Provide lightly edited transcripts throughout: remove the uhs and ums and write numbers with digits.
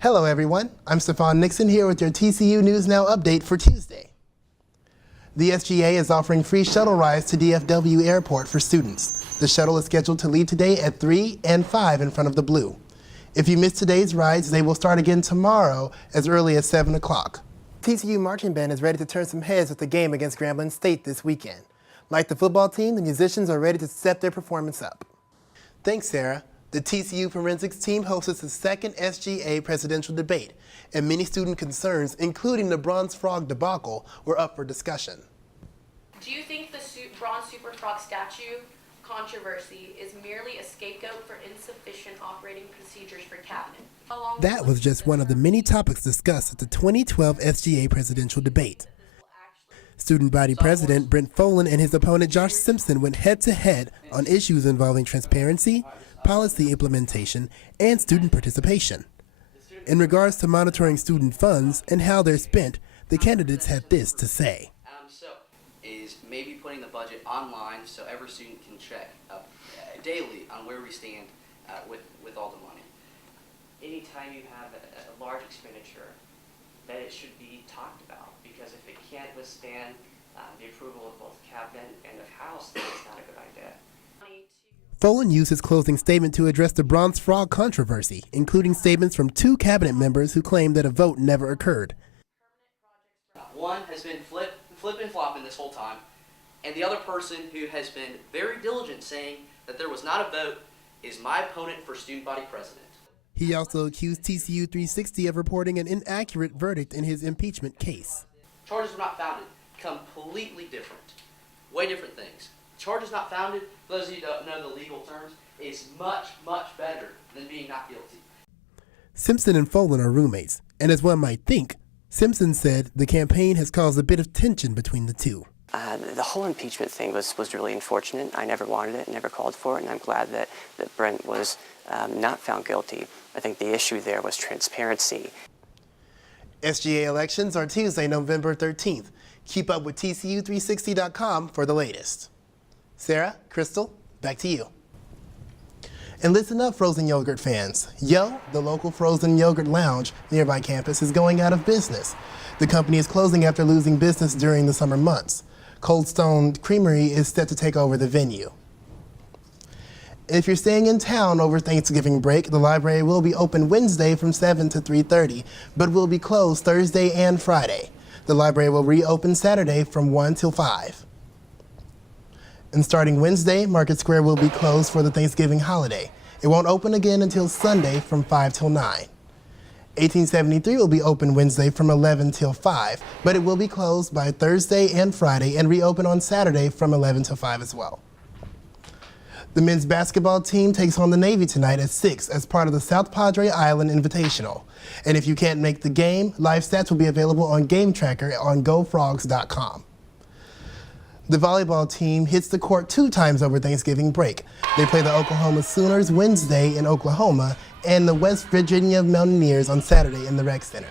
Hello everyone, I'm Steffon Nickson here with your TCU News Now update for Tuesday. The SGA is offering free shuttle rides to DFW Airport for students. The shuttle is scheduled to leave today at 3 and 5 in front of the Blue. If you miss today's rides, they will start again tomorrow as early as 7 o'clock. TCU Marching Band is ready to turn some heads with the game against Grambling State this weekend. Like the football team, the musicians are ready to step their performance up. Thanks, Sarah. The TCU Forensics team hosted the second SGA presidential debate, and many student concerns, including the Bronze Frog debacle, were up for discussion. Do you think the Bronze Super Frog statue controversy is merely a scapegoat for insufficient operating procedures for cabinet? That was just one of the many topics discussed at the 2012 SGA presidential debate. Student body president Brent Folan and his opponent Josh Simpson went head-to-head on issues involving transparency, policy implementation, and student participation. In regards to monitoring student funds and how they're spent, the candidates had this to say. Is maybe putting the budget online so every student can check daily on where we stand with all the money. Anytime you have a large expenditure, that it should be talked about, because if it can't withstand the approval of both cabinet and of House, then it's not a good idea. Folan used his closing statement to address the Bronze Frog controversy, including statements from two cabinet members who claimed that a vote never occurred. One has been flipping flopping this whole time, and the other person who has been very diligent saying that there was not a vote is my opponent for student body president. He also accused TCU 360 of reporting an inaccurate verdict in his impeachment case. Charges were not founded. Completely different. Way different things. Charges not founded, for those of you who don't know the legal terms, is much, much better than being not guilty. Simpson and Folan are roommates, and as one might think, Simpson said the campaign has caused a bit of tension between the two. The whole impeachment thing was really unfortunate. I never wanted it, never called for it, and I'm glad that Brent was not found guilty. I think the issue there was transparency. SGA elections are Tuesday, November 13th. Keep up with TCU360.com for the latest. Sarah, Crystal, back to you. And listen up, frozen yogurt fans. Yo, the local frozen yogurt lounge nearby campus is going out of business. The company is closing after losing business during the summer months. Cold Stone Creamery is set to take over the venue. If you're staying in town over Thanksgiving break, the library will be open Wednesday from 7 to 3:30, but will be closed Thursday and Friday. The library will reopen Saturday from 1 till 5. And starting Wednesday, Market Square will be closed for the Thanksgiving holiday. It won't open again until Sunday from 5 till 9. 1873 will be open Wednesday from 11 till 5, but it will be closed by Thursday and Friday and reopen on Saturday from 11 till 5 as well. The men's basketball team takes on the Navy tonight at 6 as part of the South Padre Island Invitational. And if you can't make the game, live stats will be available on Game Tracker on GoFrogs.com. The volleyball team hits the court 2 times over Thanksgiving break. They play the Oklahoma Sooners Wednesday in Oklahoma and the West Virginia Mountaineers on Saturday in the Rec Center.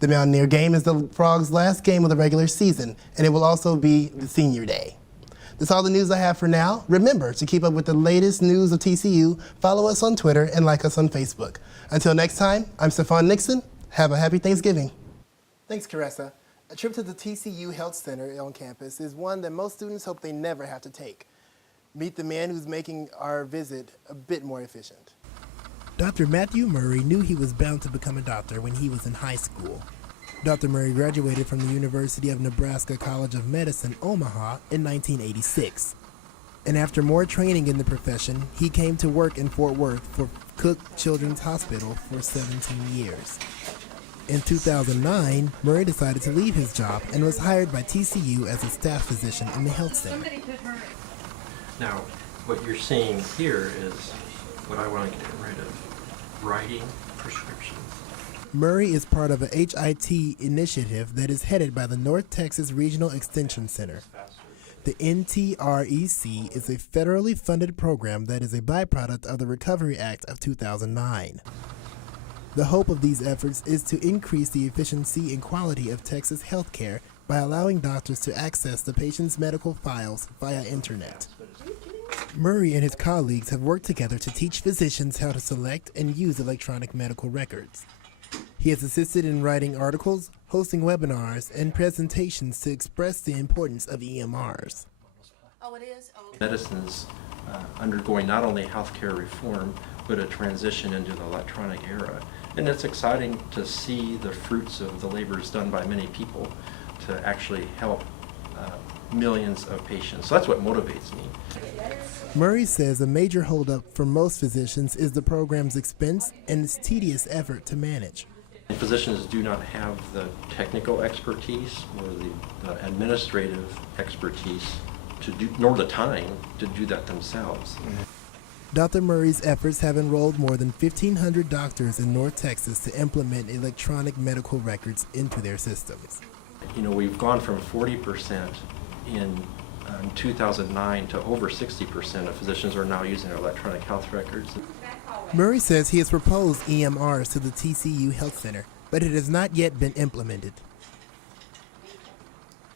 The Mountaineer game is the Frogs' last game of the regular season, and it will also be the senior day. That's all the news I have for now. Remember to keep up with the latest news of TCU, follow us on Twitter, and like us on Facebook. Until next time, I'm Steffon Nickson. Have a happy Thanksgiving. Thanks, Caressa. A trip to the TCU Health Center on campus is one that most students hope they never have to take. Meet the man who's making our visit a bit more efficient. Dr. Matthew Murray knew he was bound to become a doctor when he was in high school. Dr. Murray graduated from the University of Nebraska College of Medicine, Omaha, in 1986. And after more training in the profession, he came to work in Fort Worth for Cook Children's Hospital for 17 years. In 2009, Murray decided to leave his job and was hired by TCU as a staff physician in the health center. Now, what you're seeing here is what I want to get rid of, writing prescriptions. Murray is part of a HIT initiative that is headed by the North Texas Regional Extension Center. The NTREC is a federally funded program that is a byproduct of the Recovery Act of 2009. The hope of these efforts is to increase the efficiency and quality of Texas healthcare by allowing doctors to access the patient's medical files via internet. Murray and his colleagues have worked together to teach physicians how to select and use electronic medical records. He has assisted in writing articles, hosting webinars, and presentations to express the importance of EMRs. Oh, it is? Oh. Medicine's undergoing not only healthcare reform, but a transition into the electronic era. And it's exciting to see the fruits of the labors done by many people to actually help millions of patients. So that's what motivates me. Murray says a major holdup for most physicians is the program's expense and its tedious effort to manage. Physicians do not have the technical expertise or the administrative expertise to do, nor the time to do that themselves. Dr. Murray's efforts have enrolled more than 1,500 doctors in North Texas to implement electronic medical records into their systems. You know, we've gone from 40% in 2009 to over 60% of physicians are now using their electronic health records. Murray says he has proposed EMRs to the TCU Health Center, but it has not yet been implemented.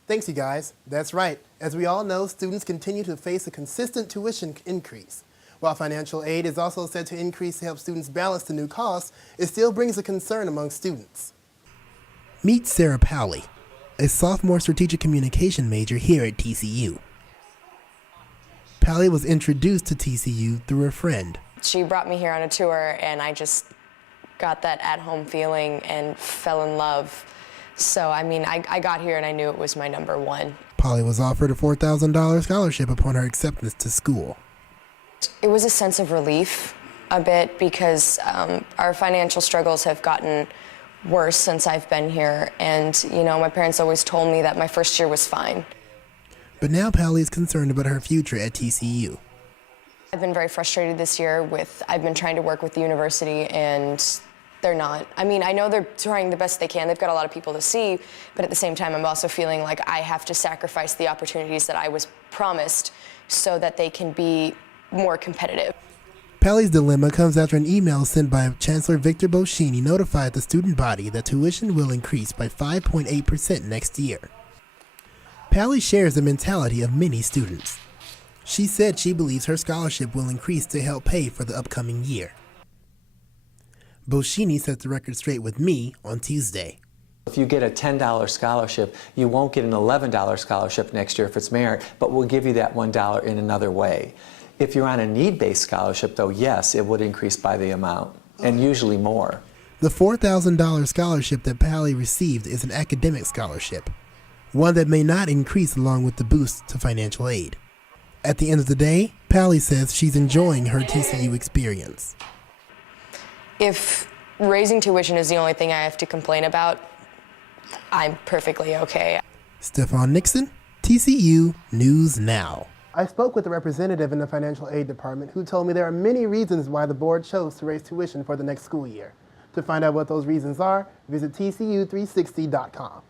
Thanks, you guys. That's right. As we all know, students continue to face a consistent tuition increase. While financial aid is also said to increase to help students balance the new costs, it still brings a concern among students. Meet Sarah Powley, a sophomore strategic communication major here at TCU. Powley was introduced to TCU through a friend. She brought me here on a tour, and I just got that at-home feeling and fell in love. So, I mean, I got here and I knew it was my number one. Powley was offered a $4,000 scholarship upon her acceptance to school. It was a sense of relief a bit because our financial struggles have gotten worse since I've been here. And, you know, my parents always told me that my first year was fine. But now Powley is concerned about her future at TCU. I've been very frustrated this year I've been trying to work with the university and they're not. I mean, I know they're trying the best they can. They've got a lot of people to see, but at the same time, I'm also feeling like I have to sacrifice the opportunities that I was promised so that they can be more competitive. Powley's dilemma comes after an email sent by Chancellor Victor Boschini notified the student body that tuition will increase by 5.8% next year. Powley shares the mentality of many students. She said she believes her scholarship will increase to help pay for the upcoming year. Boschini set the record straight with me on Tuesday. If you get a $10 scholarship, you won't get an $11 scholarship next year if it's merit, but we'll give you that $1 in another way. If you're on a need-based scholarship, though, yes, it would increase by the amount, and usually more. The $4,000 scholarship that Powley received is an academic scholarship, one that may not increase along with the boost to financial aid. At the end of the day, Powley says she's enjoying her TCU experience. If raising tuition is the only thing I have to complain about, I'm perfectly okay. Steffon Nickson, TCU News Now. I spoke with a representative in the financial aid department who told me there are many reasons why the board chose to raise tuition for the next school year. To find out what those reasons are, visit TCU360.com.